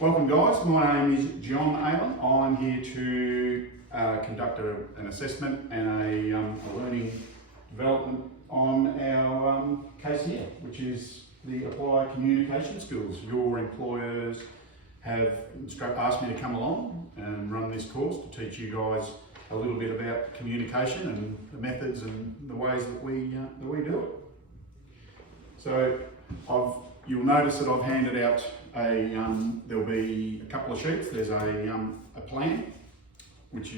Welcome guys, my name is John Aylan. I'm here to conduct an assessment and a learning development on our case here, which is the Applied Communication Skills. Your employers have asked me to come along and run this course to teach you guys a little bit about communication and the methods and the ways that we do it. So you'll notice that I've handed out there'll be a couple of sheets. There's a plan, which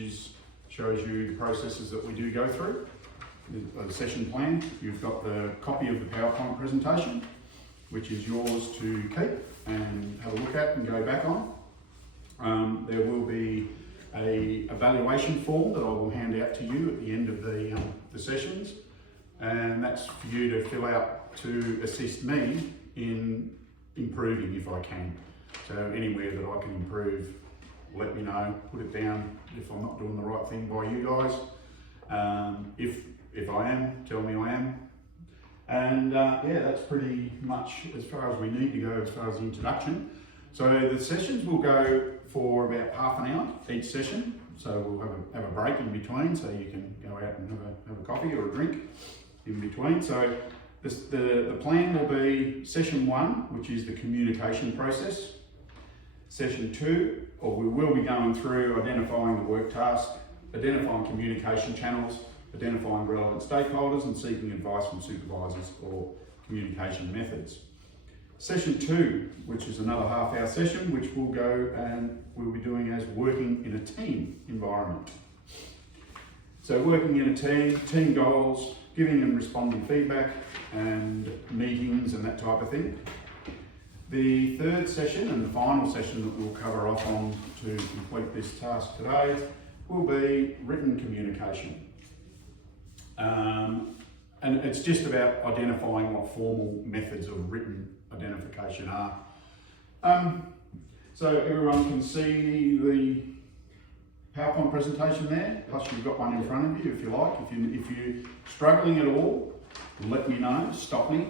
shows you the processes that we do go through, the session plan. You've got the copy of the PowerPoint presentation, which is yours to keep and have a look at and go back on. There will be a evaluation form that I will hand out to you at the end of the sessions, and that's for you to fill out to assist me in improving if I can. So anywhere that I can improve, let me know, put it down if I'm not doing the right thing by you guys. If I am, tell me I am. And yeah, that's pretty much as far as we need to go as far as the introduction. So the sessions will go for about half an hour each session. So we'll have a break in between, so you can go out and have a coffee or a drink in between. So the plan will be session 1, which is the communication process. Session 2, or we will be going through identifying the work task, identifying communication channels, identifying relevant stakeholders and seeking advice from supervisors or communication methods. Session 2, which is another half-hour session, which we'll go and we'll be doing as working in a team environment. So working in a team goals, giving and responding feedback and meetings and that type of thing. The third session and the final session that we'll cover off on to complete this task today will be written communication. And it's just about identifying what formal methods of written identification are. So everyone can see the PowerPoint presentation there, plus you've got one in front of you if you like. If you're struggling at all, let me know, stop me.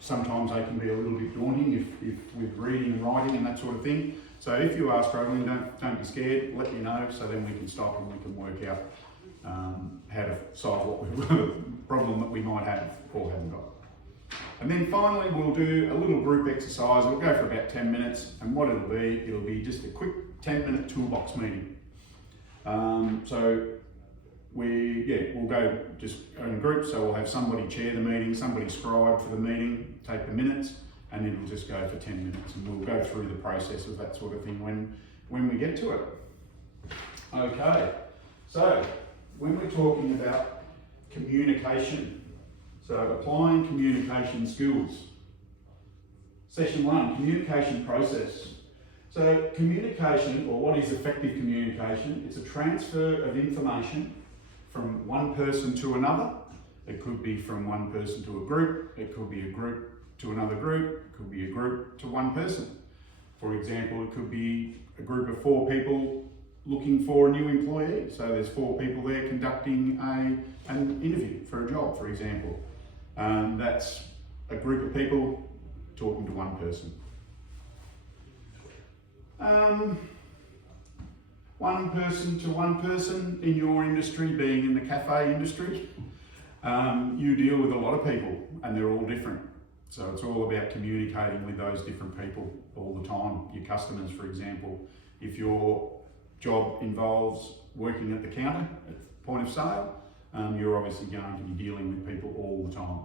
Sometimes they can be a little bit daunting if with reading and writing and that sort of thing. So if you are struggling, don't be scared, let me know, so then we can stop and we can work out how to solve the problem that we might have or haven't got. And then finally we'll do a little group exercise. It'll go for about 10 minutes, and what it'll be just a quick 10-minute toolbox meeting. So we'll go just in groups, so we'll have somebody chair the meeting, somebody scribe for the meeting, take the minutes, and it'll just go for 10 minutes, and we'll go through the process of that sort of thing when we get to it. Okay, so when we're talking about communication, so applying communication skills. Session 1, communication process. So communication, or what is effective communication, it's a transfer of information from one person to another. It could be from one person to a group, it could be a group to another group, it could be a group to one person. For example, it could be a group of 4 people looking for a new employee. So there's 4 people there conducting an interview for a job, for example. That's a group of people talking to one person. One person to one person in your industry, being in the cafe industry, you deal with a lot of people and they're all different. So it's all about communicating with those different people all the time. Your customers, for example, if your job involves working at the counter at the point of sale, you're obviously going to be dealing with people all the time.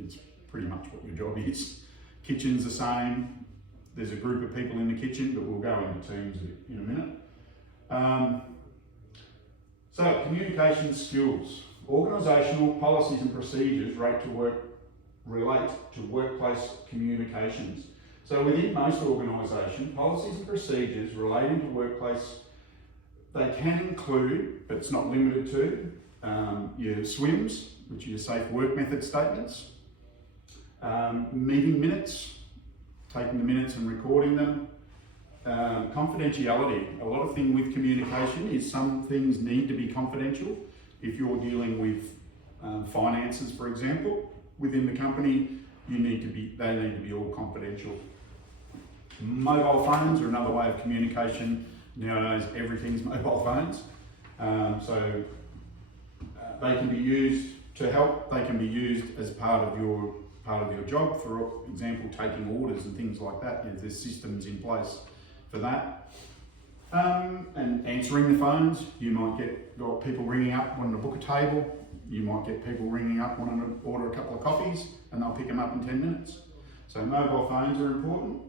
It's pretty much what your job is. Kitchen's the same. There's a group of people in the kitchen, but we'll go into teams in a minute. So communication skills. Organisational policies and procedures relate to workplace communications. So within most organisations, policies and procedures relating to workplace, they can include, but it's not limited to, your SWMS, which are your safe work method statements, meeting minutes, taking the minutes and recording them, confidentiality. A lot of thing with communication is some things need to be confidential. If you're dealing with finances, for example, within the company, they need to be all confidential. Mobile phones are another way of communication. Nowadays, everything's mobile phones. They can be used to help. They can be used as part of your job. For example, taking orders and things like that. There's systems in place for that. And answering the phones. You might got people ringing up wanting to book a table. You might get people ringing up wanting to order a couple of coffees, and they'll pick them up in 10 minutes. So mobile phones are important.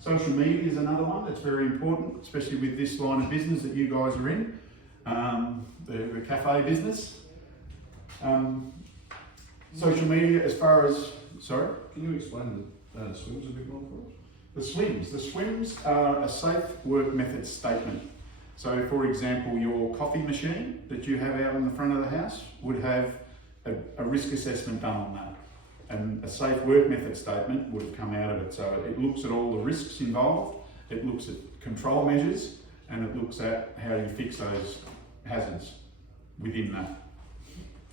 Social media is another one that's very important, especially with this line of business that you guys are in, the cafe business. Social media, as far as, sorry? Can you explain the SWIMS a bit more for us? The SWIMS are a safe work method statement. So for example, your coffee machine that you have out in the front of the house would have a risk assessment done on that. And a safe work method statement would have come out of it. So it looks at all the risks involved, it looks at control measures, and it looks at how you fix those hazards within that.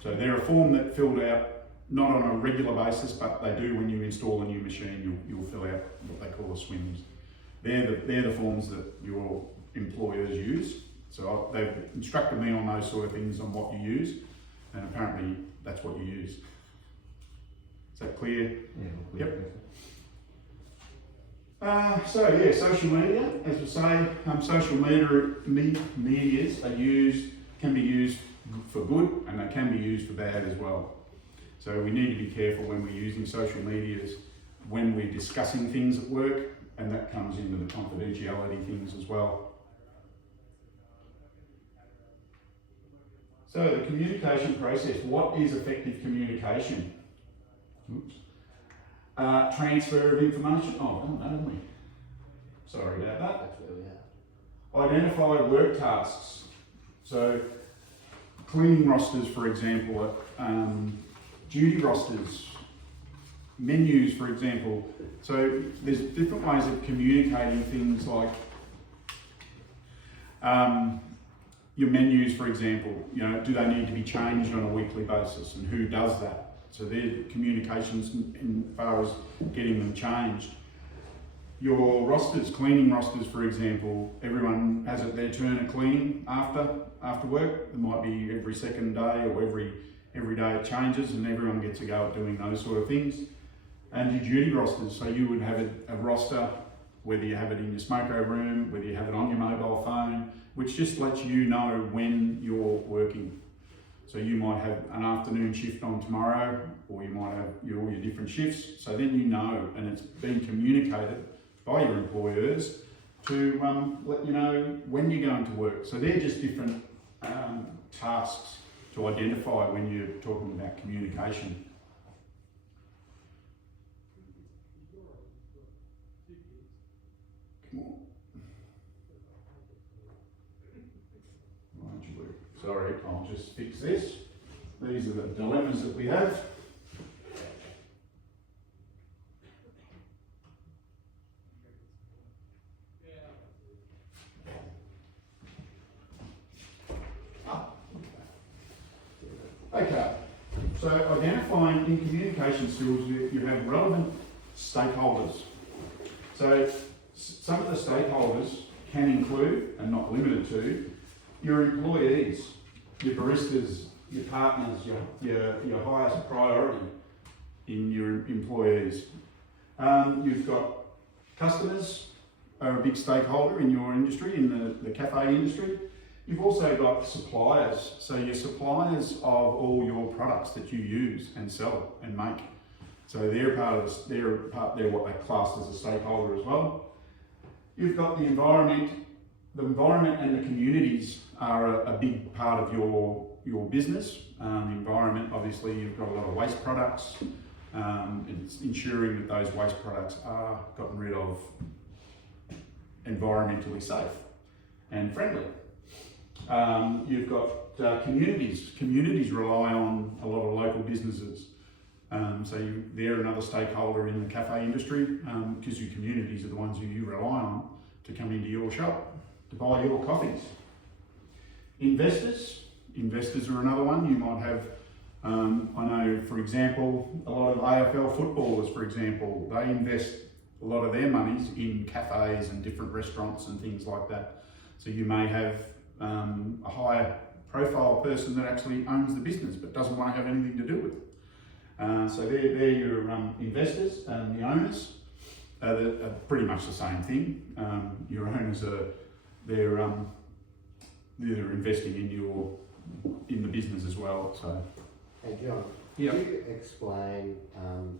So they're a form that filled out not on a regular basis, but they do when you install a new machine, you'll fill out what they call a SWIMS. They're the forms that your employers use. So they've instructed me on those sort of things, on what you use, and apparently that's what you use. Is that clear? Yeah. Yep. Social media, as we say, social medias can be used for good, and they can be used for bad as well. So we need to be careful when we're using social medias, when we're discussing things at work, and that comes into the confidentiality things as well. So the communication process, what is effective communication? Oops. Transfer of information. Oh, haven't we? Sorry about that. That's where we are. Identify work tasks. So cleaning rosters, for example, duty rosters, menus, for example. So there's different ways of communicating things like your menus, for example. Do they need to be changed on a weekly basis, and who does that? So their communications in far as getting them changed. Your rosters, cleaning rosters, for example, everyone has their turn of cleaning after work. It might be every second day or every day it changes, and everyone gets a go at doing those sort of things. And your duty rosters, so you would have a roster, whether you have it in your smoko room, whether you have it on your mobile phone, which just lets you know when you're working. So you might have an afternoon shift on tomorrow, or you might have all your different shifts. So then you know, and it's been communicated by your employers to let you know when you're going to work. So they're just different tasks to identify when you're talking about communication. Come on. Sorry, I'll just fix this. These are the dilemmas that we have. Okay, so identifying in communication skills, you have relevant stakeholders. So some of the stakeholders can include, and not limited to, your employees, your baristas, your partners, your highest priority in your employees. You've got customers are a big stakeholder in your industry, in the cafe industry. You've also got suppliers, so your suppliers of all your products that you use and sell and make. So they're they're what they class as a stakeholder as well. You've got the environment. The environment and the communities are a big part of your business. The environment, obviously, you've got a lot of waste products. It's ensuring that those waste products are gotten rid of environmentally safe and friendly. You've got communities. Communities rely on a lot of local businesses. They're another stakeholder in the cafe industry, because your communities are the ones who you rely on to come into your shop, to buy your coffees. Investors are another one. You might have, I know, for example, a lot of AFL footballers, for example, they invest a lot of their money's in cafes and different restaurants and things like that. So you may have a higher profile person that actually owns the business but doesn't want to have anything to do with it. So they're your investors, and the owners are pretty much the same thing. Your owners they're investing in the business as well. So. Hey John, Yeah. could you explain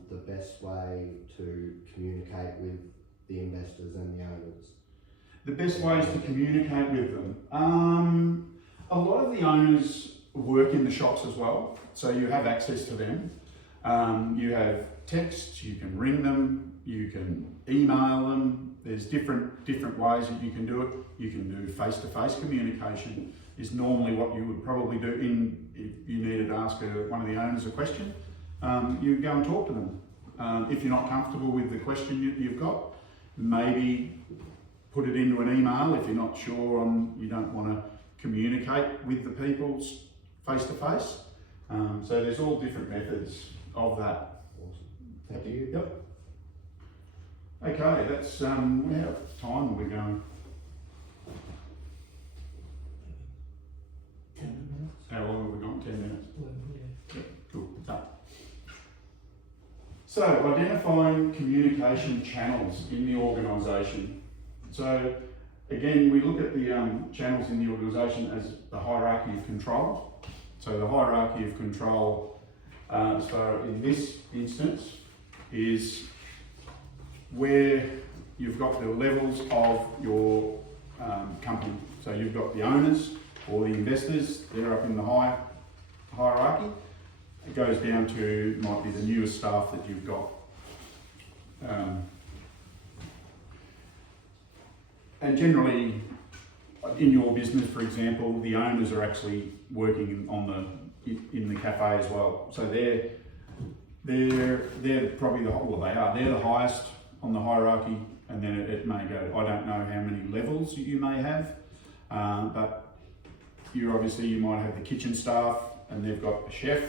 the best way to communicate with the investors and the owners? The best ways to communicate with them. A lot of the owners work in the shops as well, so you have access to them. You have texts, you can ring them, you can email them. There's different ways that you can do it. You can do face-to-face communication. Is normally what you would probably do if you needed to ask one of the owners a question. You go and talk to them. If you're not comfortable with the question you've got, maybe put it into an email if you're not sure you don't want to communicate with the people face to face. So there's all different methods of that. Awesome. Thank you. Yep. Okay, that's how time are we going? 10 minutes. How long have we got? 10 minutes. Yeah. Cool. Done. So identifying communication channels in the organisation. So again, we look at the channels in the organisation as the hierarchy of control. So the hierarchy of control, as far in this instance, is where you've got the levels of your company. So you've got the owners or the investors, they're up in the hierarchy. It goes down to, might be the newest staff that you've got. And generally, in your business, for example, the owners are actually working in the cafe as well. So they're probably they're the highest on the hierarchy, and then it may go, I don't know how many levels you may have, but you might have the kitchen staff, and they've got the chef,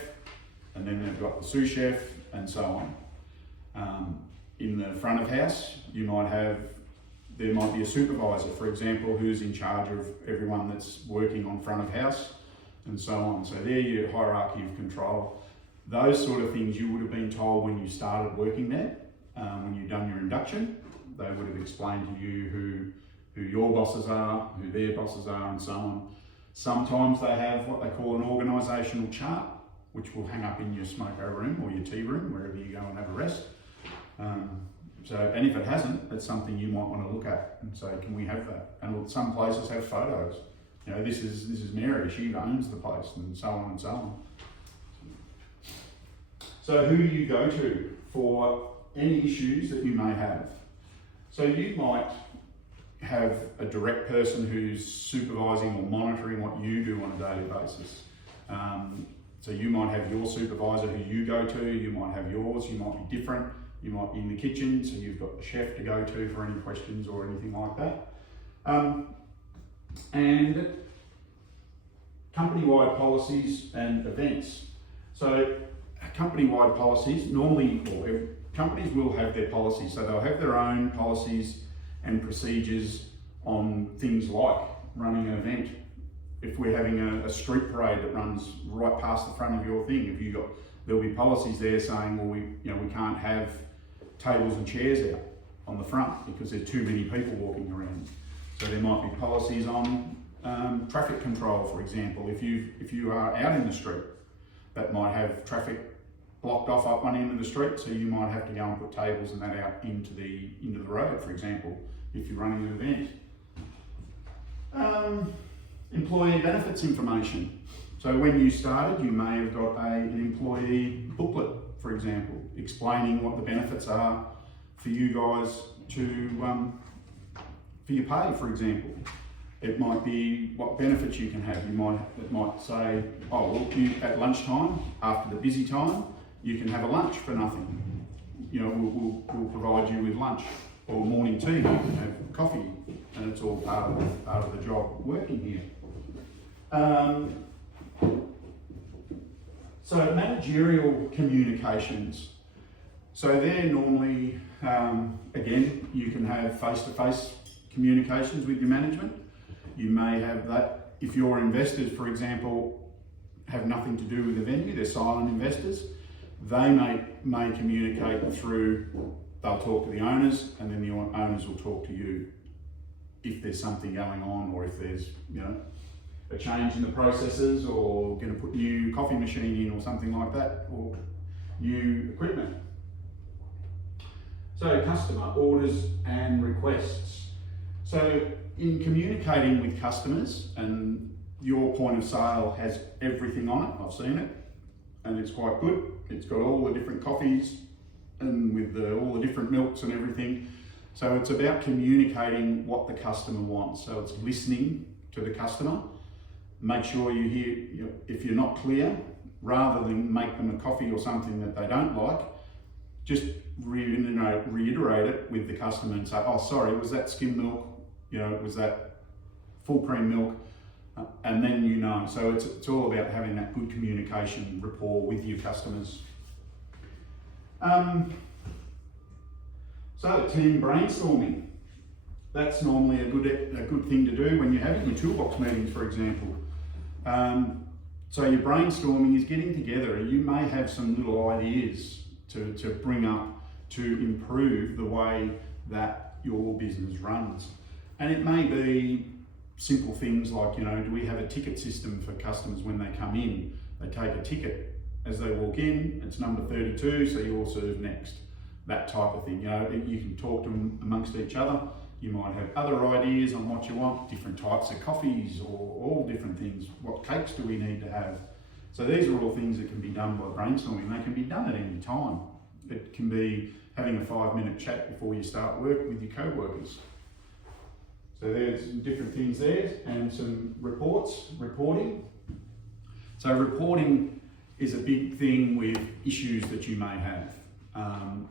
and then they've got the sous chef, and so on. In the front of house, there might be a supervisor, for example, who's in charge of everyone that's working on front of house, and so on. So they're your hierarchy of control. Those sort of things you would have been told when you started working there, when you've done your induction. They would have explained to you who your bosses are, who their bosses are, and so on. Sometimes they have what they call an organisational chart, which will hang up in your smoko room or your tea room, wherever you go and have a rest. And if it hasn't, it's something you might want to look at and say, can we have that? And some places have photos. You know, this is Mary, she owns the place, and so on and so on. So who do you go to for any issues that you may have? So you might have a direct person who's supervising or monitoring what you do on a daily basis. So you might have your supervisor who you go to, you might have yours, you might be different, you might be in the kitchen, so you've got the chef to go to for any questions or anything like that. And company-wide policies and events. So company-wide policies, companies will have their policies, so they'll have their own policies and procedures on things like running an event. If we're having a street parade that runs right past the front of your thing, there'll be policies there saying, well, we can't have tables and chairs out on the front because there's too many people walking around. So there might be policies on traffic control, for example. If you are out in the street, that might have traffic blocked off up one end of the street, so you might have to go and put tables and that out into the road, for example, if you're running an event. Employee benefits information. So when you started, you may have got an employee booklet, for example, explaining what the benefits are for you guys for your pay, for example. It might be what benefits you can have. It might say, oh, well, at lunchtime, after the busy time, you can have a lunch for nothing. We'll provide you with lunch, or morning tea, you can have coffee, and it's all part of the job working here. So managerial communications. So they're normally, again, you can have face-to-face communications with your management. You may have that, if your investors, for example, have nothing to do with the venue, they're silent investors, they may communicate through, they'll talk to the owners, and then the owners will talk to you if there's something going on, or if there's, you know, a change in the processes, or going to put new coffee machine in, or something like that, or new equipment. So customer orders and requests. So in communicating with customers, and your point of sale has everything on it, I've seen it, and it's quite good. It's got all the different coffees and with all the different milks and everything. So it's about communicating what the customer wants. So it's listening to the customer. Make sure you hear, if you're not clear, rather than make them a coffee or something that they don't like, just reiterate it with the customer and say, oh, sorry, was that skim milk? You know, was that full cream milk? And then you know. So it's all about having that good communication rapport with your customers. So team brainstorming. That's normally a good thing to do when you're having your toolbox meetings, for example. So your brainstorming is getting together, and you may have some little ideas to bring up to improve the way that your business runs. And it may be simple things like, you know, do we have a ticket system for customers when they come in? They take a ticket as they walk in, it's number 32, so you'll serve next. That type of thing, you know, you can talk to them amongst each other. You might have other ideas on what you want, different types of coffees, or all different things. What cakes do we need to have? So these are all things that can be done by brainstorming. They can be done at any time. It can be having a 5-minute chat before you start work with your co-workers. So there's some different things there, and some reporting. So reporting is a big thing with issues that you may have,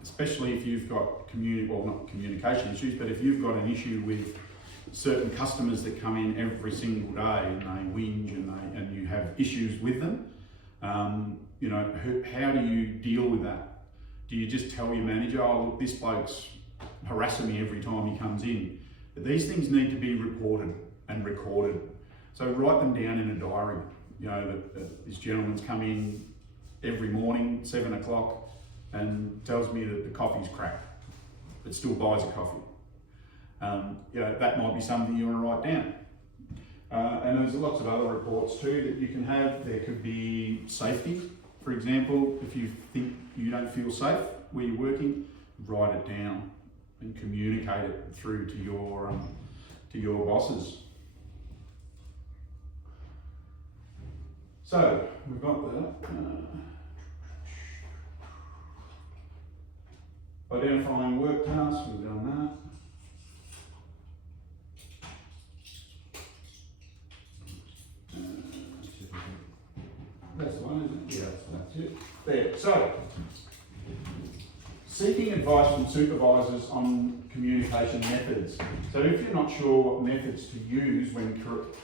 especially if you've got not communication issues, but if you've got an issue with certain customers that come in every single day and they whinge and you have issues with them. You know, how do you deal with that? Do you just tell your manager, oh look, this bloke's harassing me every time he comes in? But these things need to be reported and recorded. So write them down in a diary. You know, that this gentleman's come in every morning, 7 o'clock, and tells me that the coffee's crap, but still buys a coffee. You know, that might be something you want to write down. And there's lots of other reports too that you can have. There could be safety, for example. If you think you don't feel safe where you're working, write it down and communicate it through to your bosses. So we've got that. Identifying work tasks, we've done that. That's the one, isn't it? Yeah, that's it. There. So, seeking advice from supervisors on communication methods. So if you're not sure what methods to use when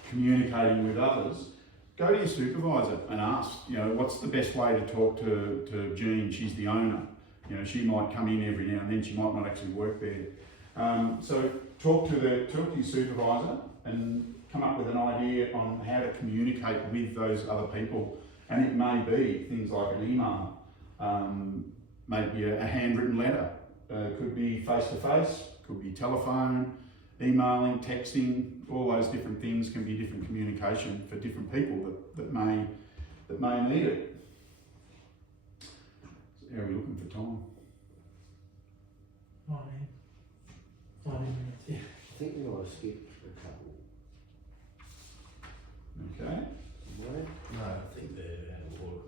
communicating with others, go to your supervisor and ask, you know, what's the best way to talk to Jean? She's the owner. You know, she might come in every now and then, she might not actually work there. So talk to your supervisor and come up with an idea on how to communicate with those other people. And it may be things like an email, maybe a handwritten letter, could be face-to-face, could be telephone, emailing, texting, all those different things can be different communication for different people that may need it. How are we looking for time? 5 minutes, yeah. I think we want to skip a couple. Okay. Right? No, I think they're out of order.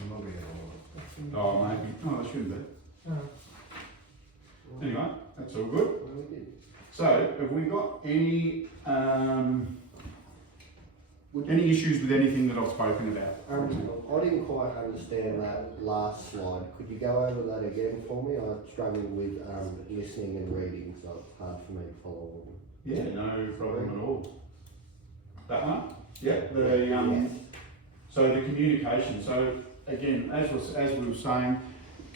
I'm not being out of order. Oh, maybe. Oh, they shouldn't be. Oh, Anyway, that's all good. Well, we did. So, have we got any issues with anything that I've spoken about? I didn't quite understand that last slide. Could you go over that again for me? I'm struggling with listening and reading, so it's hard for me to follow along. Yeah, no problem at all. That one? Yeah. Yes. So the communication. So again, as we were saying,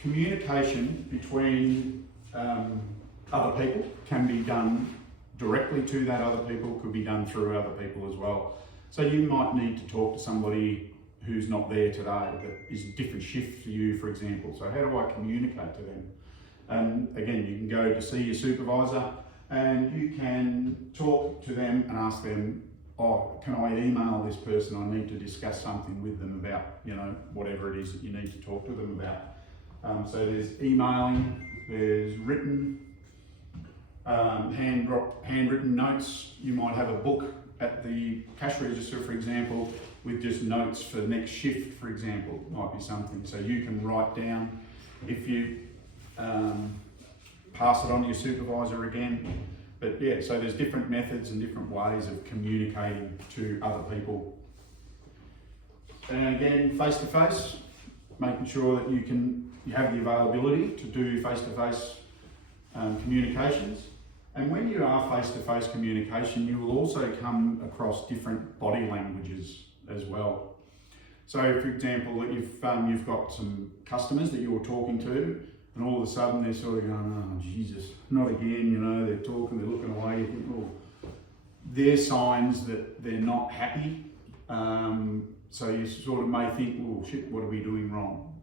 communication between other people can be done directly to that other people, could be done through other people as well. So you might need to talk to somebody who's not there today, that is a different shift for you, for example. So how do I communicate to them? And again, you can go to see your supervisor and you can talk to them and ask them, oh, can I email this person? I need to discuss something with them about, you know, whatever it is that you need to talk to them about. So there's emailing, there's written, handwritten notes. You might have a book at the cash register, for example, with just notes for the next shift, for example, might be something. So you can write down, if you pass it on to your supervisor again. But yeah, so there's different methods and different ways of communicating to other people. And again, face-to-face, making sure that you have the availability to do face-to-face communications. And when you are face-to-face communication, you will also come across different body languages as well. So for example, if you've got some customers that you're talking to, and all of a sudden they're sort of going, oh Jesus, not again, you know, they're talking, they're looking away, you think, oh, they're signs that they're not happy. So you sort of may think, oh shit, what are we doing wrong?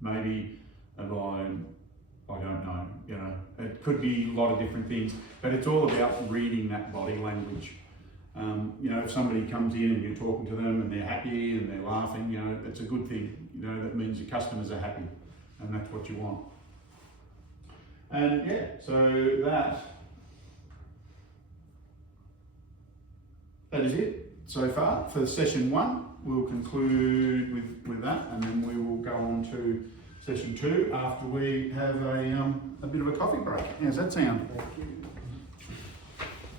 Maybe I don't know, you know, it could be a lot of different things, but it's all about reading that body language. You know, if somebody comes in and you're talking to them and they're happy and they're laughing, you know, it's a good thing. You know, that means your customers are happy, and that's what you want. And yeah, so that is it so far for session 1. We'll conclude with that, and then we will go on to session 2 after we have a bit of a coffee break. How's that sound? Thank you.